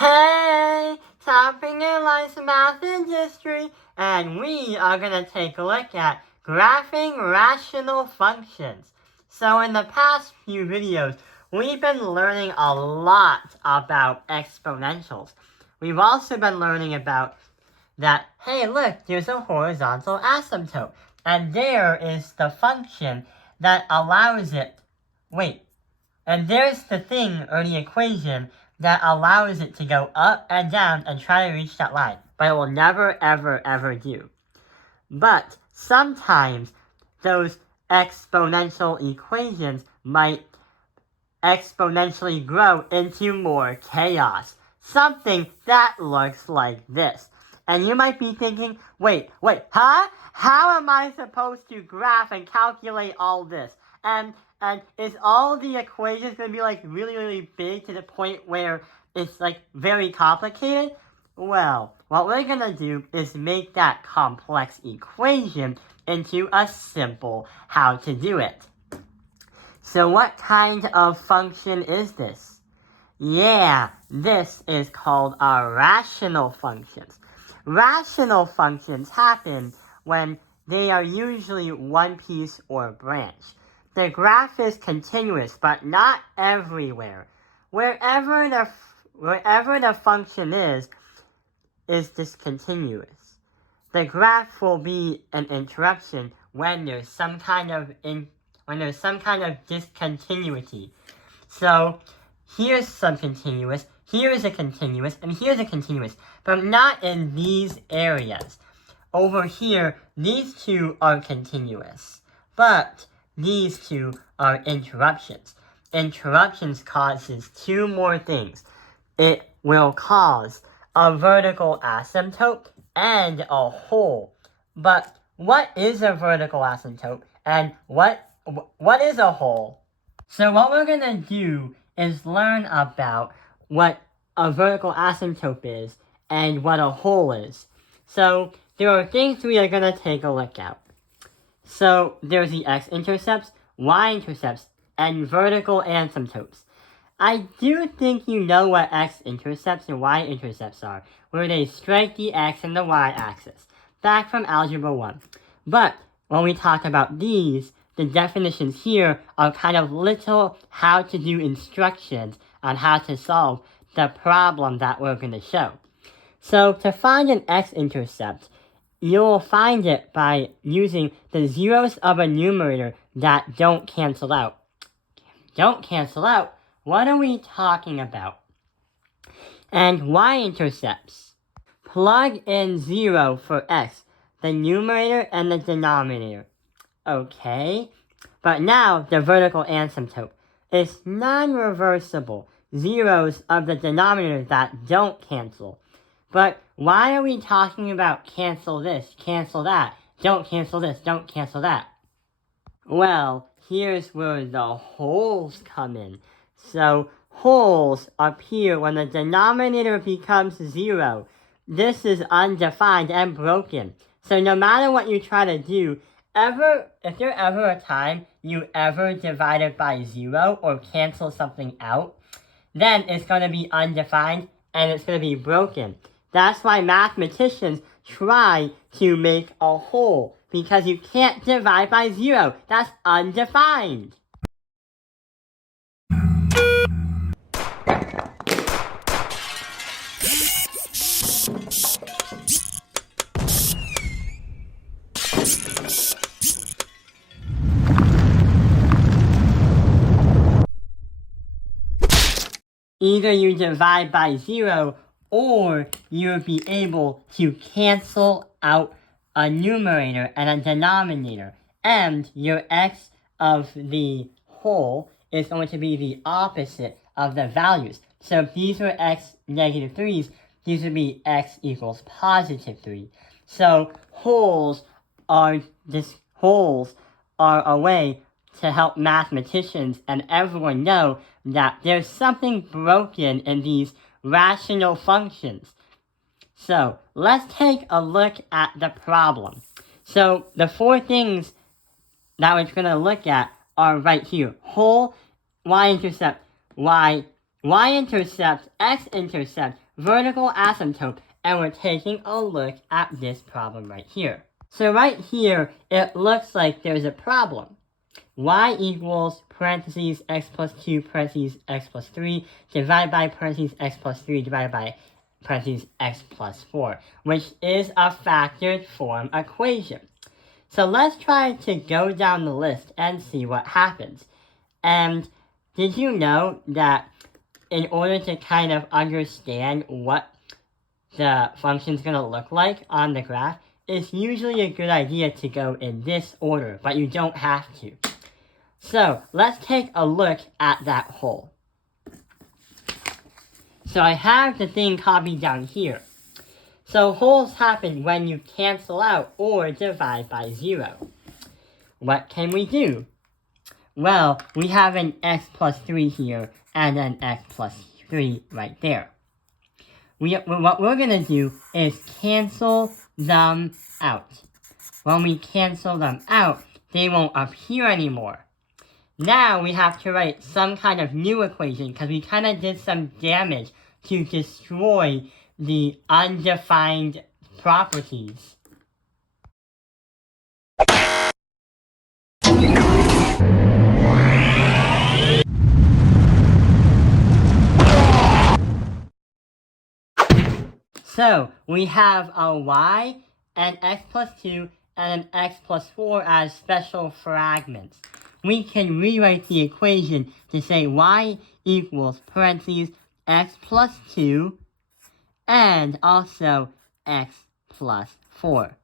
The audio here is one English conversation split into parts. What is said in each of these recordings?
Hey, topping in life's math and history, and we are going to take a look at graphing rational functions. So in the past few videos, we've been learning a lot about exponentials. We've also been learning about that, hey look, there's a horizontal asymptote, and there is the function that allows it, and there's the thing or the equation that allows it to go up and down and try to reach that line, but it will never, ever, ever do. But sometimes those exponential equations might exponentially grow into more chaos. Something that looks like this. And you might be thinking, wait, huh? How am I supposed to graph and calculate all this? And is all the equations going to be like really, really big to the point where it's like very complicated? Well, what we're going to do is make that complex equation into a simple how to do it. So what kind of function is this? Yeah, this is called a rational functions. Rational functions happen when they are usually one piece or branch. The graph is continuous, but not everywhere. Wherever the function is discontinuous. The graph will be an interruption when there's some kind of discontinuity. So here's some continuous, here's a continuous, and here's a continuous, but not in these areas. Over here, these two are continuous, but these two are interruptions. Interruptions causes two more things. It will cause a vertical asymptote and a hole. But what is a vertical asymptote and what is a hole? So what we're going to do is learn about what a vertical asymptote is and what a hole is. So there are things we are going to take a look at. So there's the x-intercepts, y-intercepts, and vertical asymptotes. I do think you know what x-intercepts and y-intercepts are, where they strike the x and the y-axis, back from Algebra 1. But when we talk about these, the definitions here are kind of little how-to-do instructions on how to solve the problem that we're going to show. So to find an x-intercept, you'll find it by using the zeros of a numerator that don't cancel out. Don't cancel out? What are we talking about? And y-intercepts. Plug in 0 for x, the numerator and the denominator. Okay, but now the vertical asymptote is non-reversible. Zeros of the denominator that don't cancel. But why are we talking about cancel this, cancel that, don't cancel this, don't cancel that? Well, here's where the holes come in. So holes appear when the denominator becomes 0. This is undefined and broken. So no matter what you try to do, if there ever a time you ever divide it by 0 or cancel something out, then it's going to be undefined and it's going to be broken. That's why mathematicians try to make a hole, because you can't divide by 0. That's undefined. Either you divide by 0 or you'll be able to cancel out a numerator and a denominator. And your x of the whole is going to be the opposite of the values. So if these were x negative 3s, these would be x equals positive 3. So holes are a way to help mathematicians and everyone know that there's something broken in these rational functions. So let's take a look at the problem. So the 4 things that we're going to look at are right here. Hole, y-intercept, y-intercept, x-intercept, vertical asymptote, and we're taking a look at this problem right here. So right here, it looks like there's a problem. Y equals parentheses x plus 2 parentheses x plus 3 divided by parentheses x plus 3 divided by parentheses x plus 4, which is a factored form equation. So let's try to go down the list and see what happens. And did you know that in order to kind of understand what the function's going to look like on the graph, it's usually a good idea to go in this order, but you don't have to. So let's take a look at that hole. So I have the thing copied down here. So holes happen when you cancel out or divide by 0. What can we do? Well, we have an x plus 3 here and an x plus 3 right there. What we're going to do is cancel them out. When we cancel them out, they won't appear anymore. Now we have to write some kind of new equation because we kind of did some damage to destroy the undefined properties. So we have a y, an x plus 2, and an x plus 4 as special fragments. We can rewrite the equation to say y equals parentheses x plus 2 and also x plus 4.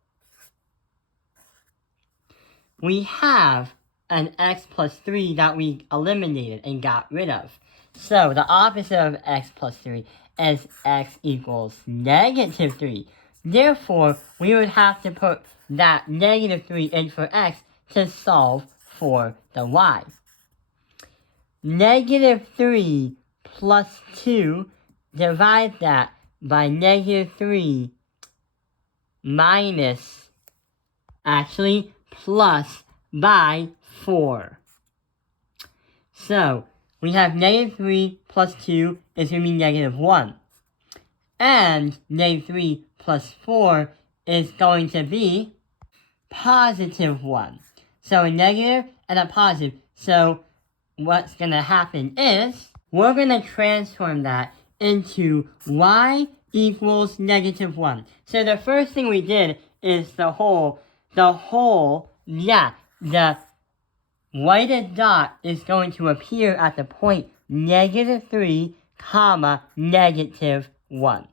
We have an x plus 3 that we eliminated and got rid of. So the opposite of x plus 3 is x equals negative 3. Therefore, we would have to put that negative 3 in for x to solve for the y. Negative 3 plus 2, divide that by negative 3 minus, actually, plus by 4. So, we have negative 3 plus 2 is going to be negative 1. And negative 3 plus 4 is going to be positive 1. So a negative and a positive. So what's going to happen is we're going to transform that into y equals negative 1. So the first thing we did is the whited dot is going to appear at the point negative 3, comma, negative 1.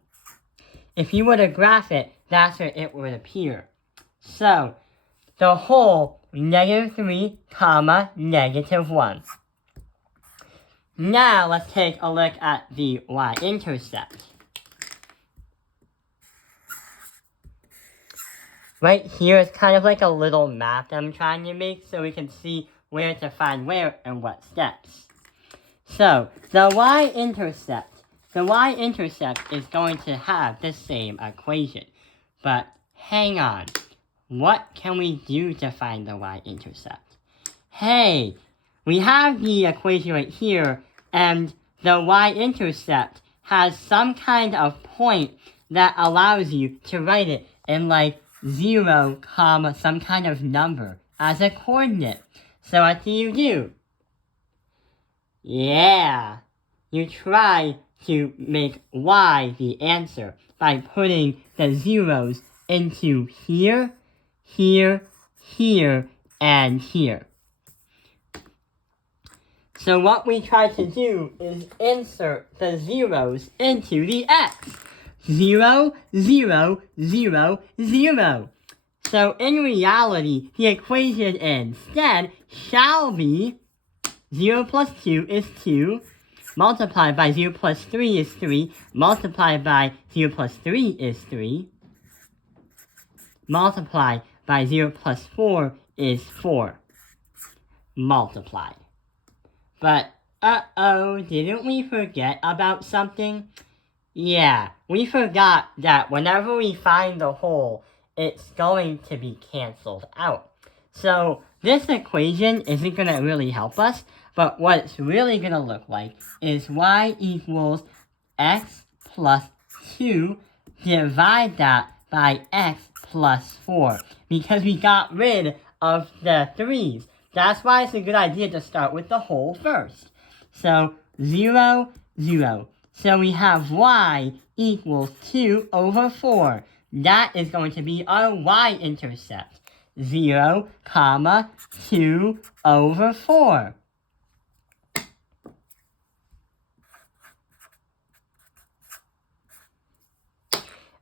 If you were to graph it, that's where it would appear. So, the whole negative 3, comma, negative 1. Now, let's take a look at the y-intercept. Right here is kind of like a little map that I'm trying to make so we can see where to find where and what steps. So, the y-intercept is going to have the same equation. But hang on, what can we do to find the y-intercept? Hey, we have the equation right here, and the y-intercept has some kind of point that allows you to write it in like 0, comma, some kind of number as a coordinate. So what do? Yeah, you try to make y the answer by putting the zeros into here, here, here, and here. So what we try to do is insert the zeros into the x. 0, 0, 0, 0. So in reality, the equation instead shall be 0 plus 2 is 2, multiplied by 0 plus 3 is 3, multiplied by 0 plus 3 is 3, multiplied by 0 plus 4 is 4, multiplied. But, didn't we forget about something? Yeah, we forgot that whenever we find the whole, it's going to be canceled out. So, this equation isn't going to really help us, but what it's really going to look like is y equals x plus to divide that by x plus 4 because we got rid of the 3's. That's why it's a good idea to start with the whole first. So 0, 0. So we have y equals 2 over 4. That is going to be our y-intercept. 0, comma, 2 over 4.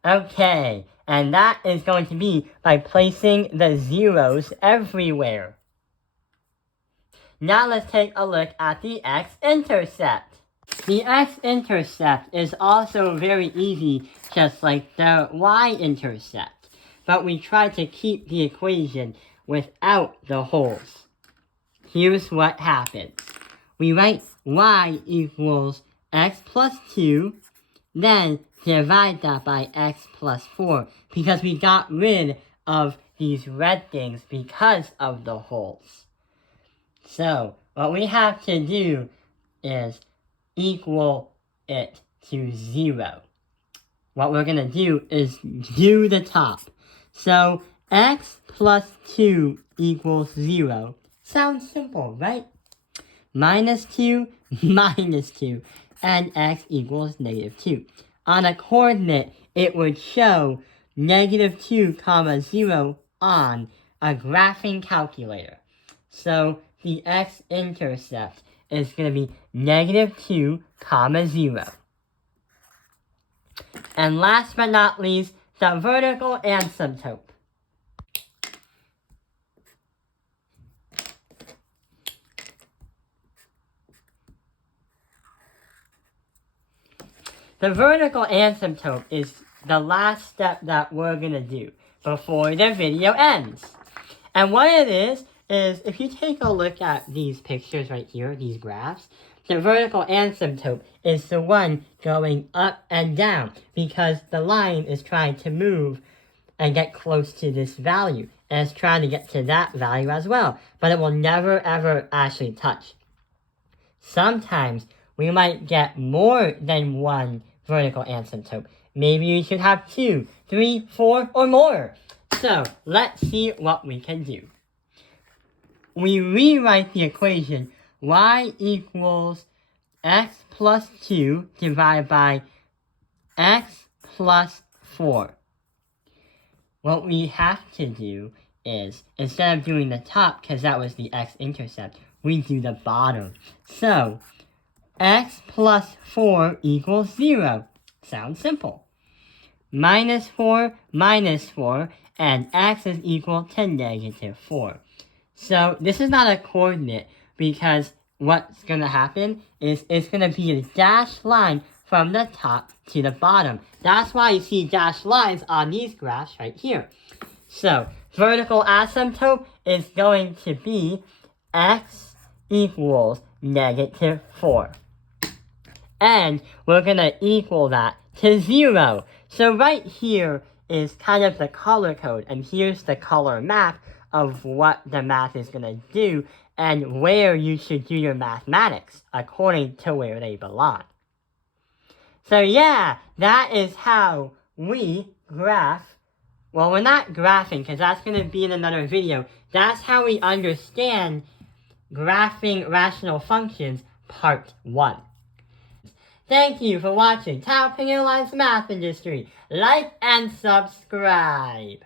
Okay, and that is going to be by placing the zeros everywhere. Now let's take a look at the x-intercept. The x-intercept is also very easy, just like the y-intercept, but we try to keep the equation without the holes. Here's what happens. We write y equals x plus 2, then divide that by x plus 4, because we got rid of these red things because of the holes. So, what we have to do is equal it to 0. What we're going to do is do the top. So, x plus 2 equals 0. Sounds simple, right? Minus 2, minus 2, and x equals negative 2. On a coordinate, it would show negative 2, comma 0 on a graphing calculator. So, the x-intercept is going to be negative 2, comma 0. And last but not least, the vertical asymptote. The vertical asymptote is the last step that we're going to do before the video ends. And what it is if you take a look at these pictures right here, these graphs, the vertical asymptote is the one going up and down because the line is trying to move and get close to this value. And it's trying to get to that value as well. But it will never ever actually touch. Sometimes we might get more than one vertical asymptote. Maybe you should have 2, 3, 4, or more. So, let's see what we can do. We rewrite the equation y equals x plus 2 divided by x plus 4. What we have to do is, instead of doing the top, because that was the x-intercept, we do the bottom. So, x plus 4 equals 0. Sounds simple. Minus 4, and x is equal to negative 4. So, this is not a coordinate, because what's going to happen is it's going to be a dashed line from the top to the bottom. That's why you see dashed lines on these graphs right here. So, vertical asymptote is going to be x equals negative 4. And we're going to equal that to 0. So right here is kind of the color code, and here's the color map of what the math is going to do and where you should do your mathematics according to where they belong. So yeah, that is how we graph. Well, we're not graphing because that's going to be in another video. That's how we understand graphing rational functions part 1. Thank you for watching Top Opinion Lines Math Industry. Like and subscribe.